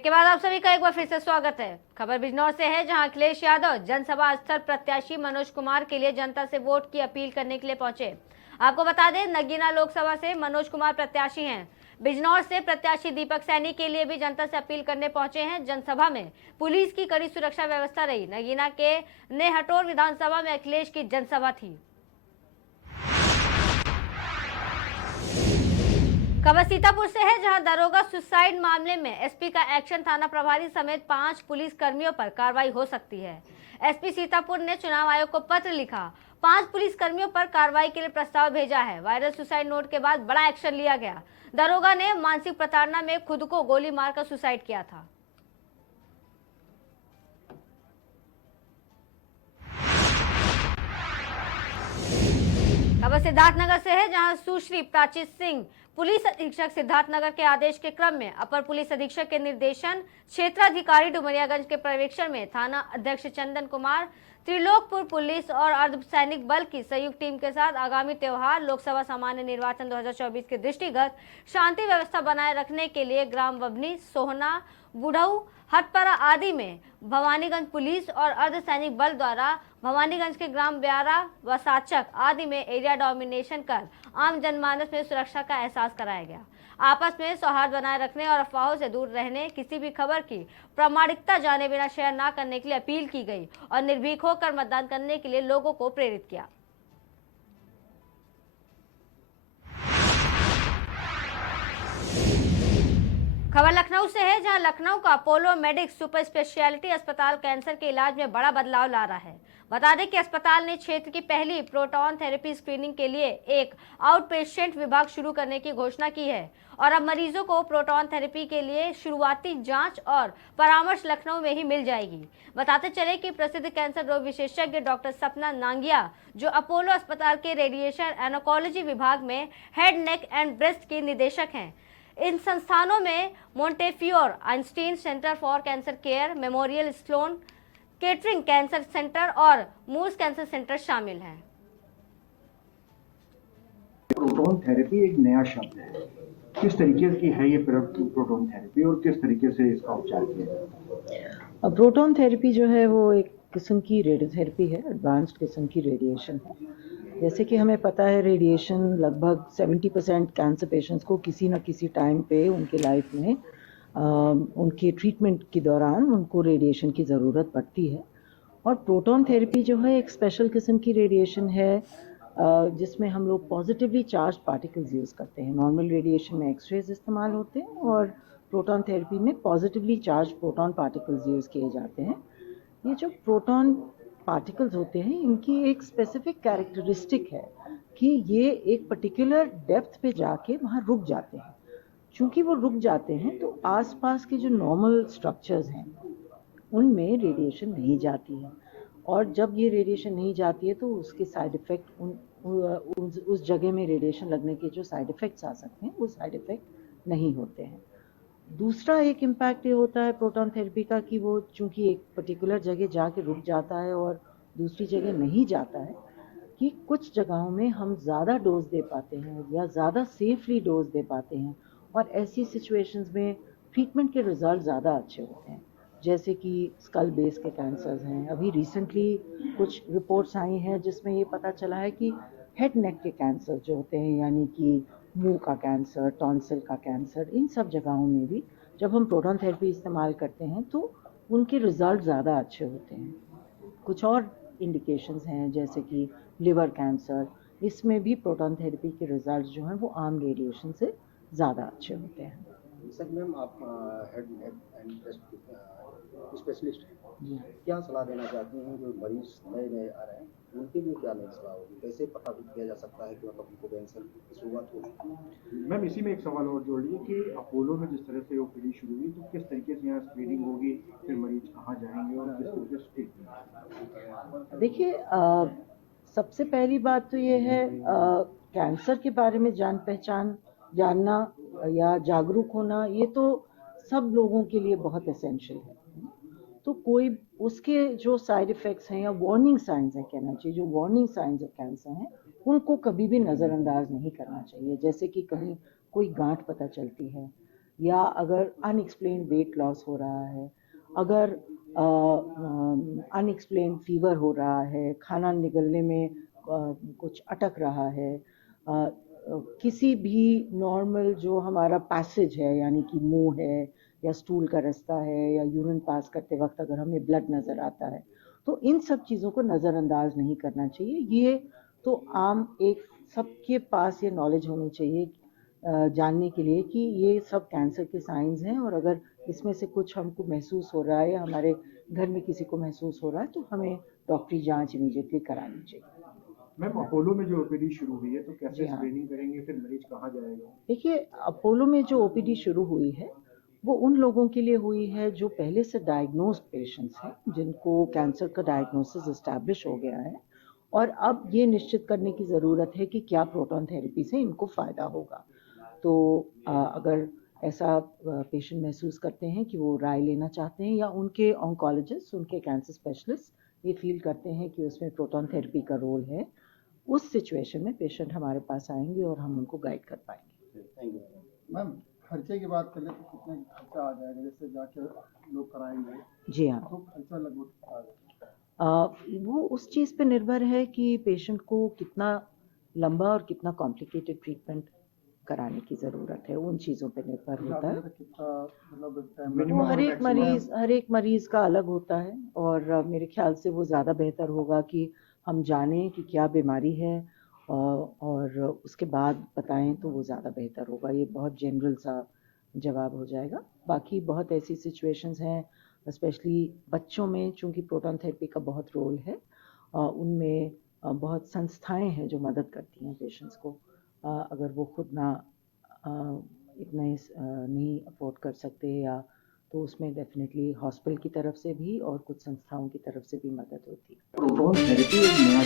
Break के बाद आप सभी का एक बार फिर से स्वागत है। खबर बिजनौर से है, जहां अखिलेश यादव जनसभा स्थल प्रत्याशी मनोज कुमार के लिए जनता से वोट की अपील करने के लिए पहुंचे। आपको बता दें, नगीना लोकसभा से मनोज कुमार प्रत्याशी हैं। बिजनौर से प्रत्याशी दीपक सैनी के लिए भी जनता से अपील करने पहुंचे हैं। जनसभा में पुलिस की कड़ी सुरक्षा व्यवस्था रही। नगीना के नेहटोर विधानसभा में अखिलेश की जनसभा थी। खबर सीतापुर से है, जहां दरोगा सुसाइड मामले में एसपी का एक्शन, थाना प्रभारी समेत 5 पुलिस कर्मियों पर कार्रवाई हो सकती है। एसपी सीतापुर ने चुनाव आयोग को पत्र लिखा, 5 पुलिस कर्मियों पर कार्रवाई के लिए प्रस्ताव भेजा है। वायरल सुसाइड नोट के बाद बड़ा एक्शन लिया गया। दरोगा ने मानसिक प्रताड़ना में खुद को गोली मारकर सुसाइड किया था। खबर सिद्धार्थनगर से है, जहां सुश्री प्राची सिंह पुलिस अधीक्षक सिद्धार्थनगर के आदेश के क्रम में अपर पुलिस अधीक्षक के निर्देशन, क्षेत्राधिकारी डुमरियागंज के पर्यवेक्षण में थाना अध्यक्ष चंदन कुमार, त्रिलोकपुर पुलिस और अर्धसैनिक बल की संयुक्त टीम के साथ आगामी त्योहार लोकसभा सामान्य निर्वाचन 2024 के दृष्टिगत शांति व्यवस्था बनाए रखने के लिए ग्राम बभनी, सोहना, बुढ़ऊ, हटपरा आदि में भवानीगंज पुलिस और अर्धसैनिक बल द्वारा भवानीगंज के ग्राम ब्यारा व साचक आदि में एरिया डोमिनेशन कर आम जनमानस में सुरक्षा का एहसास कराया गया। आपस में सौहार्द बनाए रखने और अफवाहों से दूर रहने, किसी भी खबर की प्रामाणिकता जाने बिना शेयर न करने के लिए अपील की गई और निर्भीक होकर मतदान करने के लिए लोगों को प्रेरित किया। खबर लखनऊ से है, जहां लखनऊ का अपोलो मेडिक्स सुपर स्पेशलिटी अस्पताल कैंसर के इलाज में बड़ा बदलाव ला रहा है। बता दें कि अस्पताल ने क्षेत्र की पहली प्रोटॉन थेरेपी स्क्रीनिंग के लिए एक आउट पेशेंट विभाग शुरू करने की घोषणा की है और अब मरीजों को प्रोटॉन थेरेपी के लिए शुरुआती जांच और परामर्श लखनऊ में ही मिल जाएगी। बताते चले कि प्रसिद्ध कैंसर रोग विशेषज्ञ डॉक्टर सपना नांगिया, जो अपोलो अस्पताल के रेडिएशन एनोकोलॉजी विभाग में हेड, नेक एंड ब्रेस्ट की निदेशक हैं। इन संस्थानों में Montefiore Einstein Center for Cancer Care, Memorial Sloan Kettering Cancer Center और मूर्स कैंसर सेंटर शामिल हैं। प्रोटॉन थेरेपी एक नया शब्द है। किस तरीके की है ये प्रोटॉन थेरेपी और किस तरीके से इसका उपचार किया जाता है? प्रोटॉन थेरेपी जो है वो एक किस्म की रेडियोथेरेपी है, एडवांस्ड किस्म की रेडिएशन है। जैसे कि हमें पता है, रेडिएशन लगभग 70% कैंसर पेशेंट्स को किसी न किसी टाइम पे उनके लाइफ में उनके ट्रीटमेंट के दौरान उनको रेडिएशन की ज़रूरत पड़ती है। और प्रोटॉन थेरेपी जो है एक स्पेशल किस्म की रेडिएशन है जिसमें हम लोग पॉजिटिवली चार्ज पार्टिकल्स यूज़ करते हैं। नॉर्मल रेडिएशन में एक्सरेज इस्तेमाल होते हैं और प्रोटॉन थेरेपी में positively charge proton particles use किए जाते हैं। ये जो प्रोटॉन पार्टिकल्स होते हैं, इनकी एक स्पेसिफिक कैरेक्टरिस्टिक है कि ये एक पर्टिकुलर डेप्थ पे जाके वहाँ रुक जाते हैं। चूँकि वो रुक जाते हैं तो आसपास के जो नॉर्मल स्ट्रक्चर्स हैं उनमें रेडिएशन नहीं जाती है, और जब ये रेडिएशन नहीं जाती है तो उसके साइड इफ़ेक्ट उस जगह में रेडिएशन लगने के जो साइड इफ़ेक्ट्स आ सकते हैं वो साइड इफ़ेक्ट नहीं होते हैं। दूसरा एक इम्पैक्ट ये होता है प्रोटॉन थेरेपी का कि वो चूँकि एक पर्टिकुलर जगह जाके रुक जाता है और दूसरी जगह नहीं जाता है, कि कुछ जगहों में हम ज़्यादा डोज दे पाते हैं या ज़्यादा सेफली डोज दे पाते हैं, और ऐसी सिचुएशंस में ट्रीटमेंट के रिज़ल्ट ज़्यादा अच्छे होते हैं। जैसे कि स्कल बेस के कैंसर्स हैं, अभी रिसेंटली कुछ रिपोर्ट्स आई हैं जिसमें ये पता चला है कि हेड नेक के कैंसर जो होते हैं, यानी कि मुंह का कैंसर, टॉन्सिल का कैंसर, इन सब जगहों में भी जब हम प्रोटॉन थेरेपी इस्तेमाल करते हैं तो उनके रिज़ल्ट ज़्यादा अच्छे होते हैं। कुछ और इंडिकेशंस हैं जैसे कि लिवर कैंसर, इसमें भी प्रोटॉन थेरेपी के रिज़ल्ट जो हैं वो आम रेडिएशन से ज़्यादा अच्छे होते हैं। सर मैम, आप head neck and breast specialist हैं, क्या सलाह देना चाहती हैं जो मरीज नए आ रहे हैं, उनके लिए क्या नई सलाह होगी? कैसे पता किया जा सकता है कि मतलब उनको कैंसर की शुरुआत हो चुकी है? मैम, इसी में एक सवाल और जोड़ लीजिए कि अपोलो में जिस तरह से ओपीडी शुरू हुई तो किस तरीके से यहाँ स्क्रीनिंग होगी, फिर मरीज कहाँ जाएंगे और किस तरीके से ट्रीटमेंट? देखिए, सबसे पहली बात तो ये है, कैंसर के बारे में जान पहचान जानना या जागरूक होना, ये तो सब लोगों के लिए बहुत एसेंशियल है। तो कोई उसके जो साइड इफ़ेक्ट्स हैं या वार्निंग साइंस हैं, कहना चाहिए जो वार्निंग साइंस ऑफ कैंसर हैं, उनको कभी भी नज़रअंदाज नहीं करना चाहिए। जैसे कि कहीं कोई गांठ पता चलती है या अगर अनएक्सप्लेन्ड वेट लॉस हो रहा है, अगर अनएक्सप्लेन्ड फीवर हो रहा है, खाना निगलने में कुछ अटक रहा है, किसी भी नॉर्मल जो हमारा पैसेज है यानी कि मुंह है या स्टूल का रास्ता है या यूरिन पास करते वक्त अगर हमें ब्लड नज़र आता है, तो इन सब चीज़ों को नज़रअंदाज नहीं करना चाहिए। ये तो आम एक सबके पास ये नॉलेज होनी चाहिए जानने के लिए कि ये सब कैंसर के साइंस हैं, और अगर इसमें से कुछ हमको महसूस हो रहा है या हमारे घर में किसी को महसूस हो रहा है तो हमें डॉक्टरी जांच इमीडिएटली करानी चाहिए। मैम अपोलो में जो ओपीडी शुरू हुई है तो कैसे जी हाँ। स्क्रीनिंग करेंगे, फिर मरीज कहाँ जाएगा? देखिए, अपोलो में जो ओपीडी शुरू हुई है वो उन लोगों के लिए हुई है जो पहले से डायग्नोस्ड पेशेंट्स हैं, जिनको कैंसर का डायग्नोसिस इस्टेब्लिश हो गया है, और अब ये निश्चित करने की ज़रूरत है कि क्या प्रोटॉन थेरेपी से इनको फ़ायदा होगा। तो अगर ऐसा पेशेंट महसूस करते हैं कि वो राय लेना चाहते हैं या उनके ऑन्कोलॉजिस्ट, उनके कैंसर स्पेशलिस्ट ये फील करते हैं कि उसमें प्रोटॉन थेरेपी का रोल है, उस सिचुएशन में पेशेंट हमारे पास आएंगे और हम उनको गाइड कर पाएंगे। Thank you. मैम खर्चे की बात करें तो कितने खर्चा आ जाएगा, जैसे जाके लोग कराएंगे जी हाँ। तो खर्चा लगभग कितना आ जाएगा? वो उस चीज़ पे निर्भर है कि पेशेंट को कितना लंबा और कितना कॉम्प्लिकेटेड ट्रीटमेंट कराने की ज़रूरत है, उन चीज़ों पे निर्भर होता है। कितना मतलब Minimum वो और हर एक मरीज़ का अलग होता है, और मेरे ख्याल से वो ज़्यादा बेहतर होगा कि हम जानें कि क्या बीमारी है और उसके बाद बताएं तो वो ज़्यादा बेहतर होगा। ये बहुत जनरल सा जवाब हो जाएगा। बाकी बहुत ऐसी सिचुएशंस हैं, स्पेशली बच्चों में चूँकि प्रोटॉन थेरेपी का बहुत रोल है, उनमें बहुत संस्थाएं हैं जो मदद करती हैं पेशेंट्स को। अगर वो खुद ना इतना नहीं अफोर्ड कर सकते या तो उसमें डेफिनेटली हॉस्पिटल की तरफ से भी और कुछ संस्थाओं की तरफ से भी मदद होती है। प्रोटॉन थेरेपी एक नया